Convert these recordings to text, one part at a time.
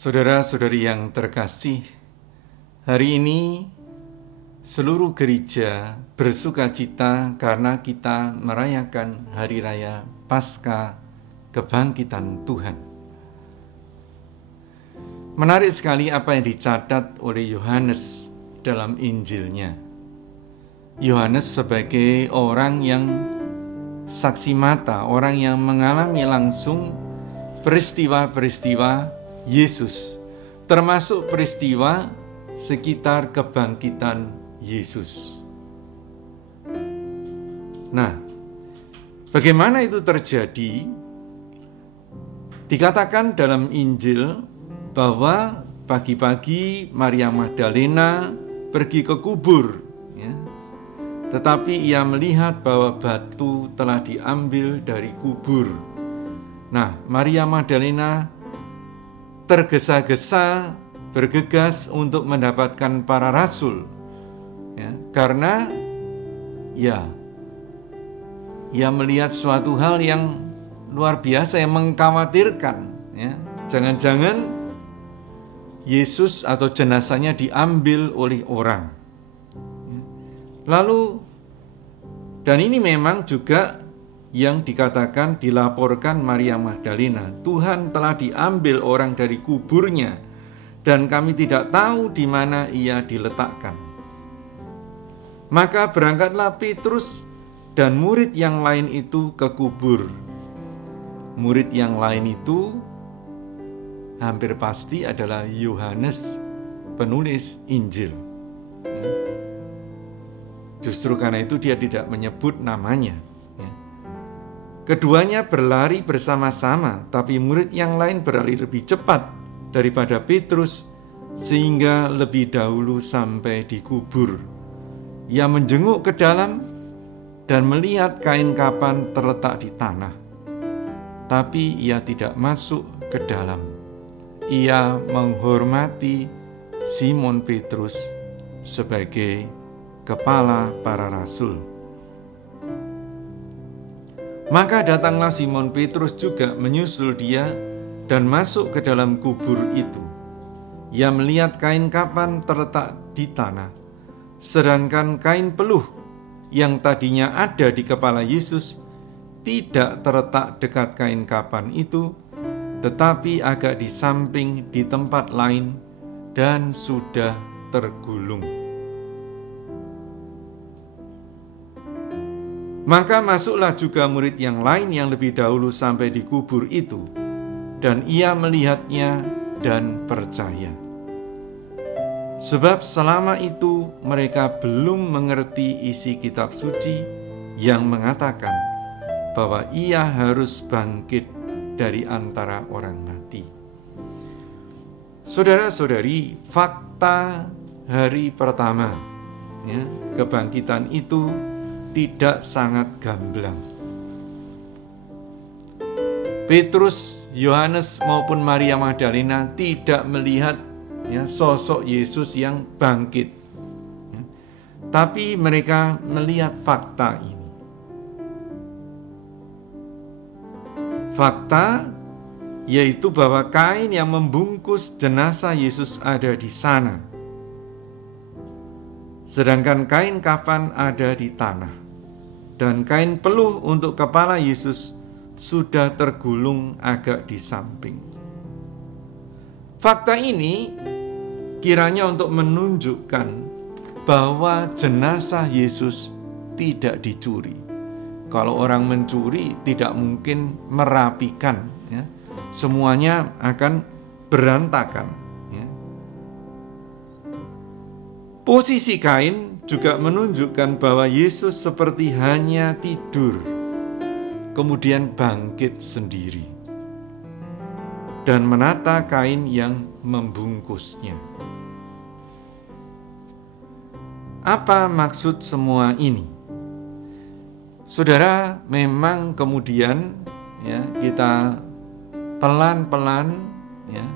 Saudara-saudari yang terkasih, hari ini seluruh gereja bersukacita karena kita merayakan Hari Raya Paskah Kebangkitan Tuhan. Menarik sekali apa yang dicatat oleh Yohanes dalam Injilnya. Yohanes sebagai orang yang saksi mata, orang yang mengalami langsung peristiwa-peristiwa Yesus, termasuk peristiwa sekitar kebangkitan Yesus. Nah, bagaimana itu terjadi? Dikatakan dalam Injil bahwa pagi-pagi Maria Magdalena pergi ke kubur, ya. Tetapi ia melihat bahwa batu telah diambil dari kubur. Nah, Maria Magdalena tergesa-gesa bergegas untuk mendapatkan para rasul, ya, karena ia melihat suatu hal yang luar biasa yang mengkhawatirkan, ya. Jangan-jangan Yesus atau jenazahnya diambil oleh orang, ya. Lalu, dan ini memang juga yang dikatakan dilaporkan Maria Magdalena, Tuhan telah diambil orang dari kuburnya dan kami tidak tahu di mana ia diletakkan. Maka berangkatlah Petrus dan murid yang lain itu ke kubur. Murid yang lain itu hampir pasti adalah Yohanes, penulis Injil. Justru karena itu dia tidak menyebut namanya. Keduanya berlari bersama-sama, tapi murid yang lain berlari lebih cepat daripada Petrus, sehingga lebih dahulu sampai di kubur. Ia menjenguk ke dalam dan melihat kain kapan terletak di tanah. Tapi ia tidak masuk ke dalam. Ia menghormati Simon Petrus sebagai kepala para rasul. Maka datanglah Simon Petrus juga menyusul dia dan masuk ke dalam kubur itu. Ia melihat kain kapan terletak di tanah, sedangkan kain peluh yang tadinya ada di kepala Yesus tidak terletak dekat kain kapan itu, tetapi agak di samping di tempat lain dan sudah tergulung. Maka masuklah juga murid yang lain yang lebih dahulu sampai di kubur itu, dan ia melihatnya dan percaya. Sebab selama itu mereka belum mengerti isi kitab suci yang mengatakan bahwa ia harus bangkit dari antara orang mati. Saudara-saudari, fakta hari pertama, ya, kebangkitan itu tidak sangat gamblang. Petrus, Yohanes maupun Maria Magdalena tidak melihat, ya, sosok Yesus yang bangkit, ya. Tapi mereka melihat fakta ini. Fakta yaitu bahwa kain yang membungkus jenazah Yesus ada di sana, sedangkan kain kafan ada di tanah, dan kain peluh untuk kepala Yesus sudah tergulung agak di samping. Fakta ini kiranya untuk menunjukkan bahwa jenazah Yesus tidak dicuri. Kalau orang mencuri tidak mungkin merapikan, ya. Semuanya akan berantakan, ya. Posisi kain juga menunjukkan bahwa Yesus seperti hanya tidur, kemudian bangkit sendiri dan menata kain yang membungkusnya. Apa maksud semua ini? Saudara, memang kemudian, ya, kita pelan-pelan, ya,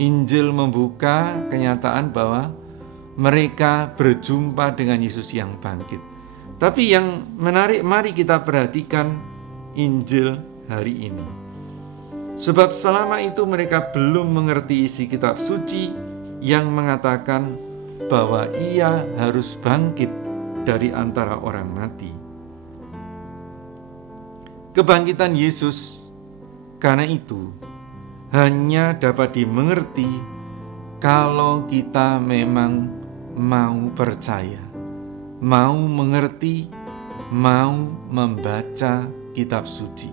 Injil membuka kenyataan bahwa mereka berjumpa dengan Yesus yang bangkit. Tapi yang menarik, mari kita perhatikan Injil hari ini. Sebab selama itu mereka belum mengerti isi kitab suci yang mengatakan bahwa ia harus bangkit dari antara orang mati. Kebangkitan Yesus karena itu hanya dapat dimengerti kalau kita memang mau percaya, mau mengerti, mau membaca kitab suci.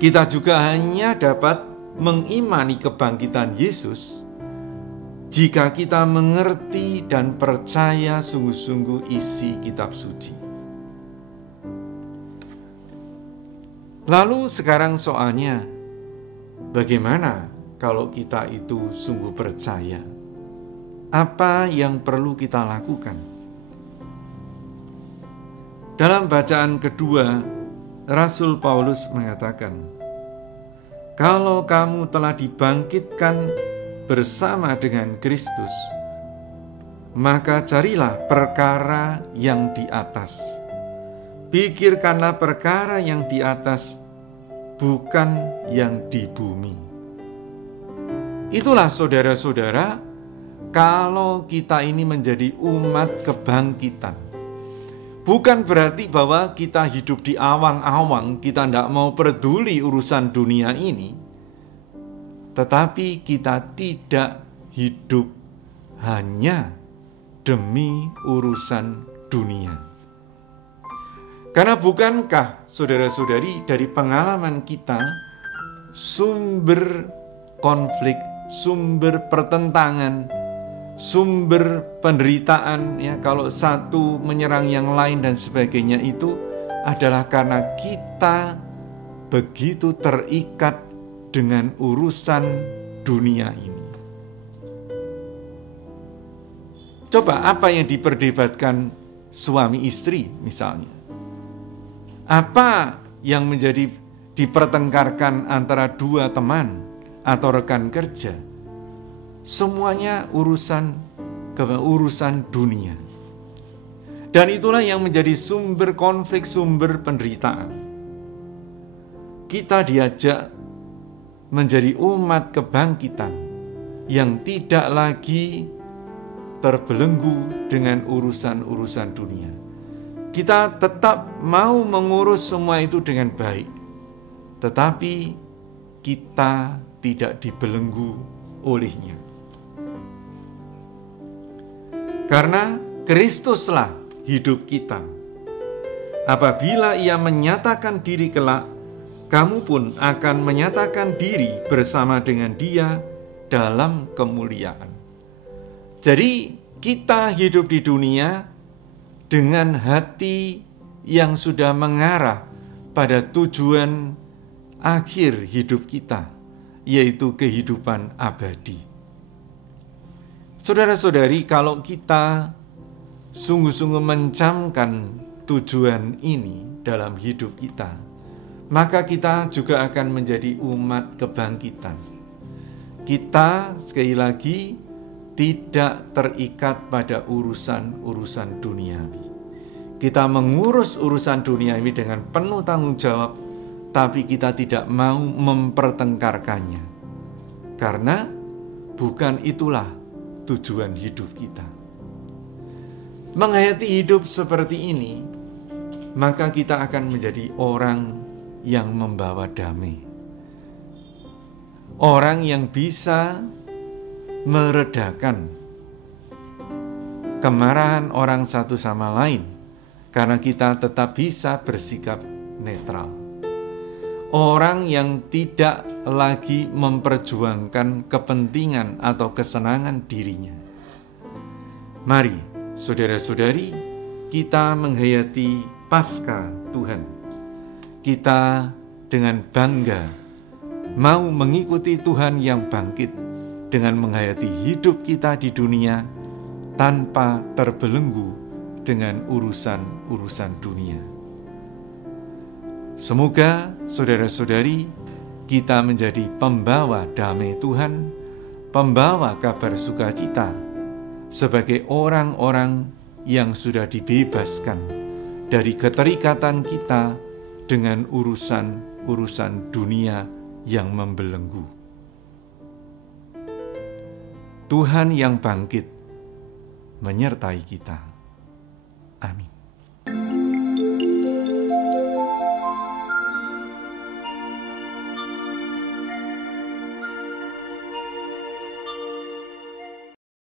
Kita juga hanya dapat mengimani kebangkitan Yesus jika kita mengerti dan percaya sungguh-sungguh isi kitab suci. Lalu sekarang soalnya, bagaimana kalau kita itu sungguh percaya? Apa yang perlu kita lakukan? Dalam bacaan kedua, Rasul Paulus mengatakan, kalau kamu telah dibangkitkan bersama dengan Kristus, maka carilah perkara yang di atas. Pikirkanlah perkara yang di atas, bukan yang di bumi. Itulah saudara-saudara, kalau kita ini menjadi umat kebangkitan. Bukan berarti bahwa kita hidup di awang-awang, kita tidak mau peduli urusan dunia ini. Tetapi kita tidak hidup hanya demi urusan dunia. Karena bukankah saudara-saudari dari pengalaman kita, sumber konflik, sumber pertentangan, sumber penderitaan, ya, kalau satu menyerang yang lain dan sebagainya, itu adalah karena kita begitu terikat dengan urusan dunia ini. Coba apa yang diperdebatkan suami istri misalnya? Apa yang menjadi dipertengkarkan antara dua teman atau rekan kerja? Semuanya urusan dunia. Dan itulah yang menjadi sumber konflik, sumber penderitaan. Kita diajak menjadi umat kebangkitan yang tidak lagi terbelenggu dengan urusan-urusan dunia. Kita tetap mau mengurus semua itu dengan baik, tetapi kita tidak dibelenggu olehnya. Karena Kristuslah hidup kita. Apabila Ia menyatakan diri kelak, kamu pun akan menyatakan diri bersama dengan Dia dalam kemuliaan. Jadi kita hidup di dunia dengan hati yang sudah mengarah pada tujuan akhir hidup kita, yaitu kehidupan abadi. Saudara-saudari, kalau kita sungguh-sungguh mencamkan tujuan ini dalam hidup kita, maka kita juga akan menjadi umat kebangkitan. Kita sekali lagi tidak terikat pada urusan-urusan duniawi. Kita mengurus urusan duniawi dengan penuh tanggung jawab, tapi kita tidak mau mempertengkarkannya. Karena bukan itulah tujuan hidup kita. Menghayati hidup seperti ini, maka kita akan menjadi orang yang membawa damai. Orang yang bisa meredakan kemarahan orang satu sama lain, karena kita tetap bisa bersikap netral. Orang yang tidak lagi memperjuangkan kepentingan atau kesenangan dirinya. Mari, saudara-saudari, kita menghayati Paskah Tuhan. Kita dengan bangga mau mengikuti Tuhan yang bangkit dengan menghayati hidup kita di dunia tanpa terbelenggu dengan urusan-urusan dunia. Semoga saudara-saudari kita menjadi pembawa damai Tuhan, pembawa kabar sukacita sebagai orang-orang yang sudah dibebaskan dari keterikatan kita dengan urusan urusan dunia yang membelenggu. Tuhan yang bangkit menyertai kita. Amin.